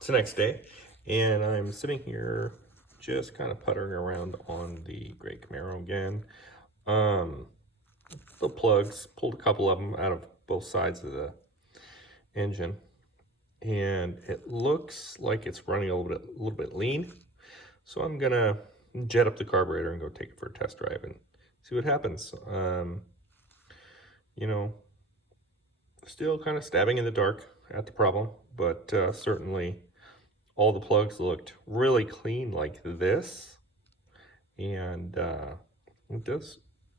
It's the next day, and I'm sitting here just kind of puttering around on the gray Camaro again. Um, the plugs, pulled a couple of them out of both sides of the engine, and it looks like it's running a little bit lean. So I'm gonna jet up the carburetor and go take it for a test drive and see what happens. You know, still kind of stabbing in the dark at the problem, but certainly all the plugs looked really clean like this, and it does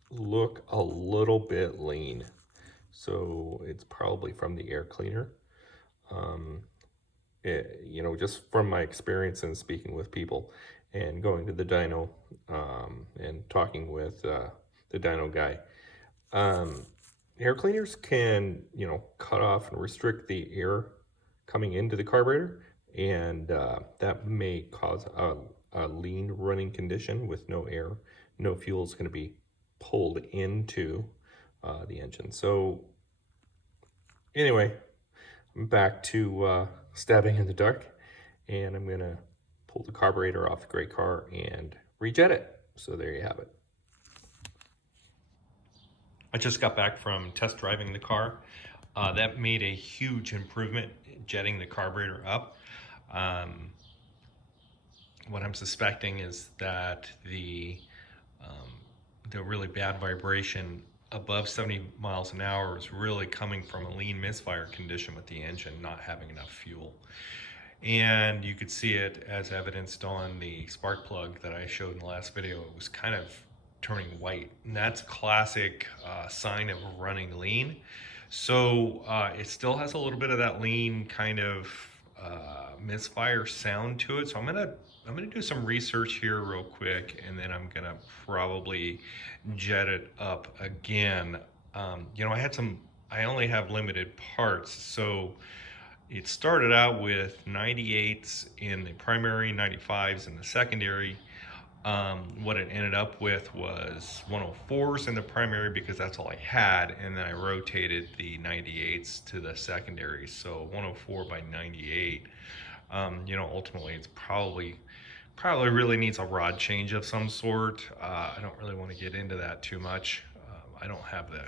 look a little bit lean, so it's probably from the air cleaner. um, just from my experience in speaking with people and going to the dyno, and talking with the dyno guy, um, air cleaners can cut off and restrict the air coming into the carburetor, and that may cause a lean running condition with no air. No fuel is going to be pulled into the engine. So anyway, I'm back to stabbing in the dark, and I'm going to pull the carburetor off the gray car and rejet it. So there you have it. I just got back from test driving the car. That made a huge improvement, jetting the carburetor up. Um, what I'm suspecting is that the really bad vibration above 70 miles an hour is really coming from a lean misfire condition with the engine not having enough fuel. And you could see it as evidenced on the spark plug that I showed in the last video. It was kind of turning white, and that's a classic sign of running lean. So it still has a little bit of that lean kind of misfire sound to it. So I'm gonna do some research here real quick, and then I'm gonna probably jet it up again. I only have limited parts, so it started out with 98s in the primary, 95s in the secondary. What it ended up with was 104s in the primary because that's all I had, and then I rotated the 98s to the secondary, so 104 by 98. Ultimately it's probably really needs a rod change of some sort. I don't really want to get into that too much. I don't have the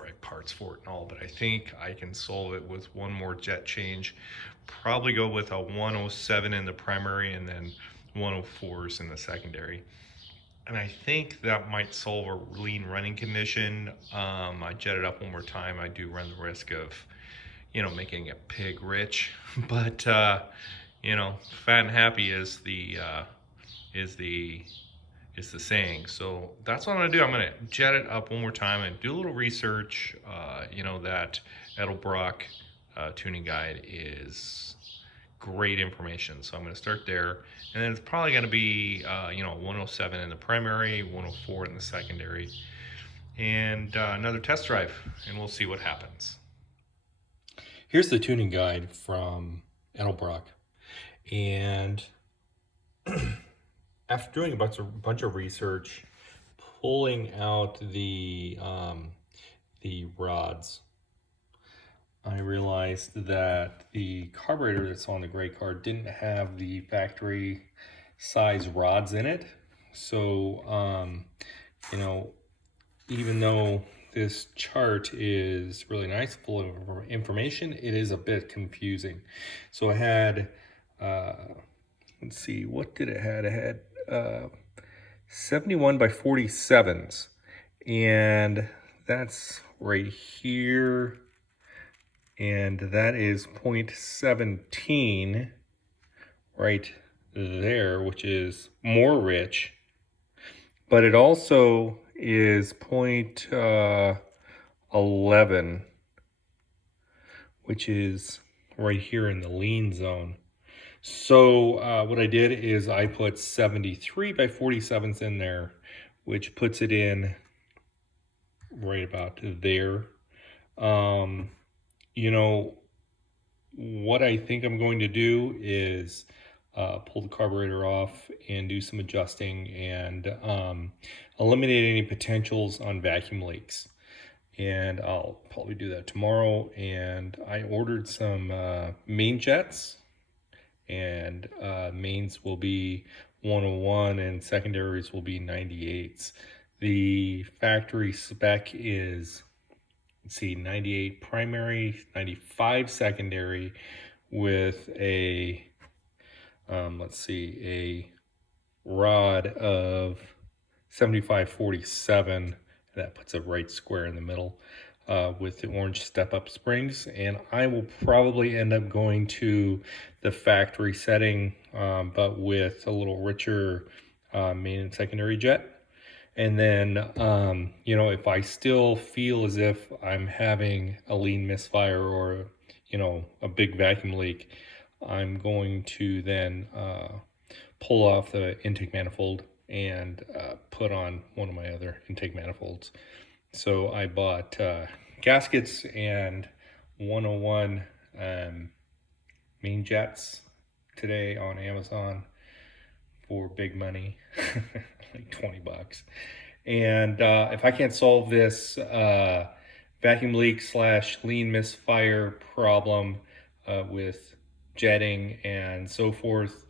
right parts for it and all, but I think I can solve it with one more jet change. Probably go with a 107 in the primary and then 104s in the secondary. And I think that might solve a lean running condition. I jet it up one more time. I do run the risk of, making it pig rich, but fat and happy is the saying. So that's what I'm gonna do. I'm gonna jet it up one more time and do a little research. That Edelbrock tuning guide is great information. So I'm gonna start there, and then it's probably gonna be 107 in the primary, 104 in the secondary, and another test drive, and we'll see what happens. Here's the tuning guide from Edelbrock, and after doing a bunch of research, pulling out the rods, I realized that the carburetor that's on the gray car didn't have the factory size rods in it. So, even though this chart is really nice, full of information, it is a bit confusing. So I had, let's see, what did it had? It had 71 by 47s, and that's right here, and that is 0.17 right there, which is more rich, but it also is 0.11, which is right here in the lean zone. So what I did is I put 73 by 47s in there, which puts it in right about there. What I think I'm going to do is pull the carburetor off and do some adjusting and eliminate any potentials on vacuum leaks. And I'll probably do that tomorrow. And I ordered some main jets and mains will be 101 and secondaries will be 98s. The factory spec is, let's see, 98 primary, 95 secondary, with a let's see, a rod of 75/47. That puts it right square in the middle, with the orange step-up springs. And I will probably end up going to the factory setting, but with a little richer main and secondary jet. And then, if I still feel as if I'm having a lean misfire or, a big vacuum leak, I'm going to then pull off the intake manifold and put on one of my other intake manifolds. So I bought gaskets and 101 main jets today on Amazon for big money, like $20. And if I can't solve this vacuum leak / lean misfire problem with jetting and so forth,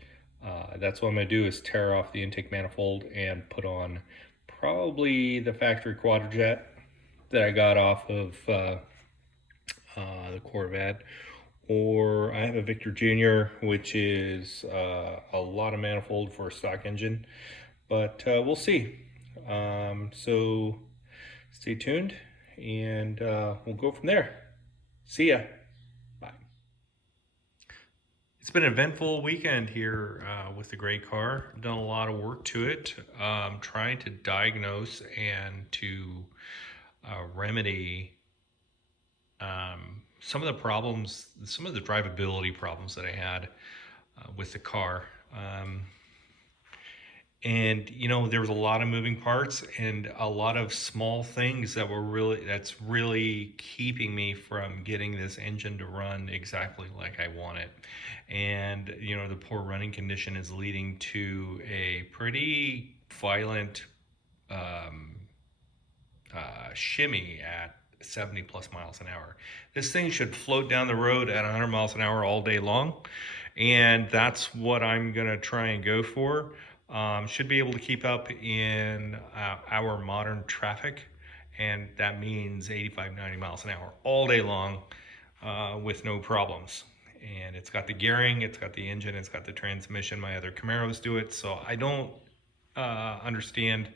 that's what I'm going to do, is tear off the intake manifold and put on probably the factory quadrojet that I got off of the Corvette. Or I have a Victor Jr., which is a lot of manifold for a stock engine, but we'll see. So stay tuned, and we'll go from there. See ya. Bye. It's been an eventful weekend here with the gray car. I've done a lot of work to it, trying to diagnose and to remedy some of the problems, some of the drivability problems that I had with the car. And there was a lot of moving parts and a lot of small things that's really keeping me from getting this engine to run exactly like I want it. And the poor running condition is leading to a pretty violent shimmy at 70 plus miles an hour. This thing should float down the road at 100 miles an hour all day long, and that's what I'm gonna try and go for. Should be able to keep up in our modern traffic, and that means 85, 90 miles an hour all day long with no problems. And it's got the gearing, it's got the engine, it's got the transmission. My other Camaros do it, so I don't understand,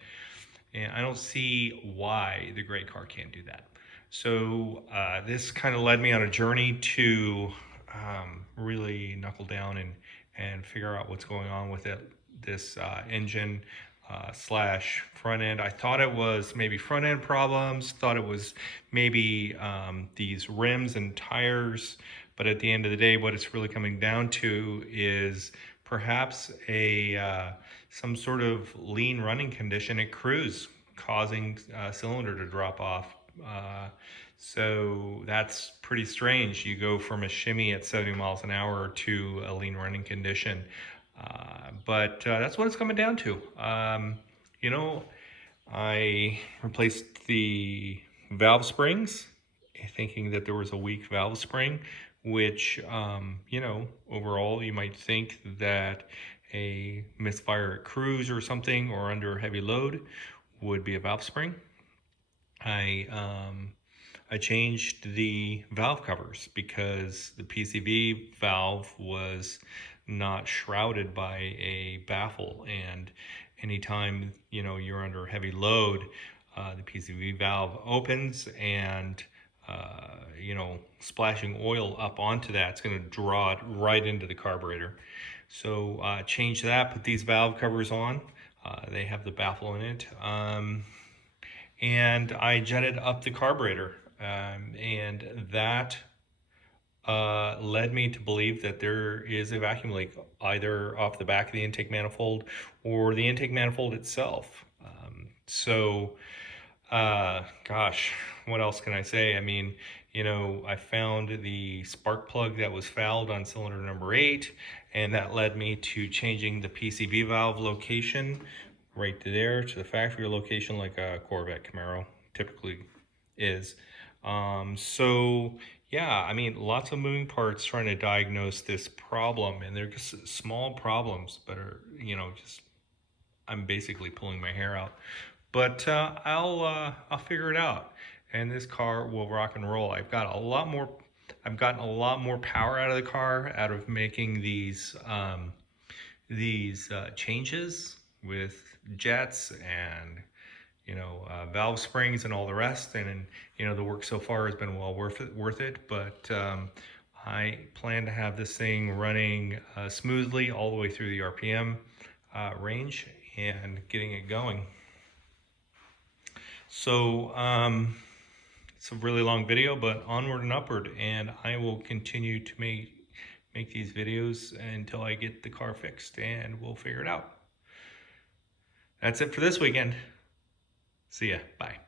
and I don't see why the gray car can't do that. So this kind of led me on a journey to really knuckle down and figure out what's going on with this engine / front end. I thought it was maybe front end problems, thought it was maybe these rims and tires, but at the end of the day, what it's really coming down to is perhaps some sort of lean running condition at cruise, causing cylinder to drop off. So that's pretty strange. You go from a shimmy at 70 miles an hour to a lean running condition. But that's what it's coming down to. I replaced the valve springs, thinking that there was a weak valve spring, which, overall you might think that a misfire at cruise or something, or under heavy load, would be a valve spring. I changed the valve covers because the PCV valve was not shrouded by a baffle, and anytime you're under heavy load, the PCV valve opens, and splashing oil up onto that, it's going to draw it right into the carburetor. So change that, put these valve covers on. They have the baffle in it. And I jetted up the carburetor, and that led me to believe that there is a vacuum leak, either off the back of the intake manifold or the intake manifold itself. Gosh, what else can I say? I mean, I found the spark plug that was fouled on cylinder number 8, and that led me to changing the PCV valve location right to there, to the factory location, like a Corvette Camaro typically is. So Yeah, I mean, lots of moving parts trying to diagnose this problem, and they're just small problems, but are, just I'm basically pulling my hair out. But I'll figure it out, and this car will rock and roll. I've gotten a lot more power out of the car, out of making these changes with jets and valve springs and all the rest. And the work so far has been well worth it. But I plan to have this thing running smoothly all the way through the RPM range and getting it going. So it's a really long video, but onward and upward, and I will continue to make these videos until I get the car fixed, and we'll figure it out. That's it for this weekend. See ya. Bye.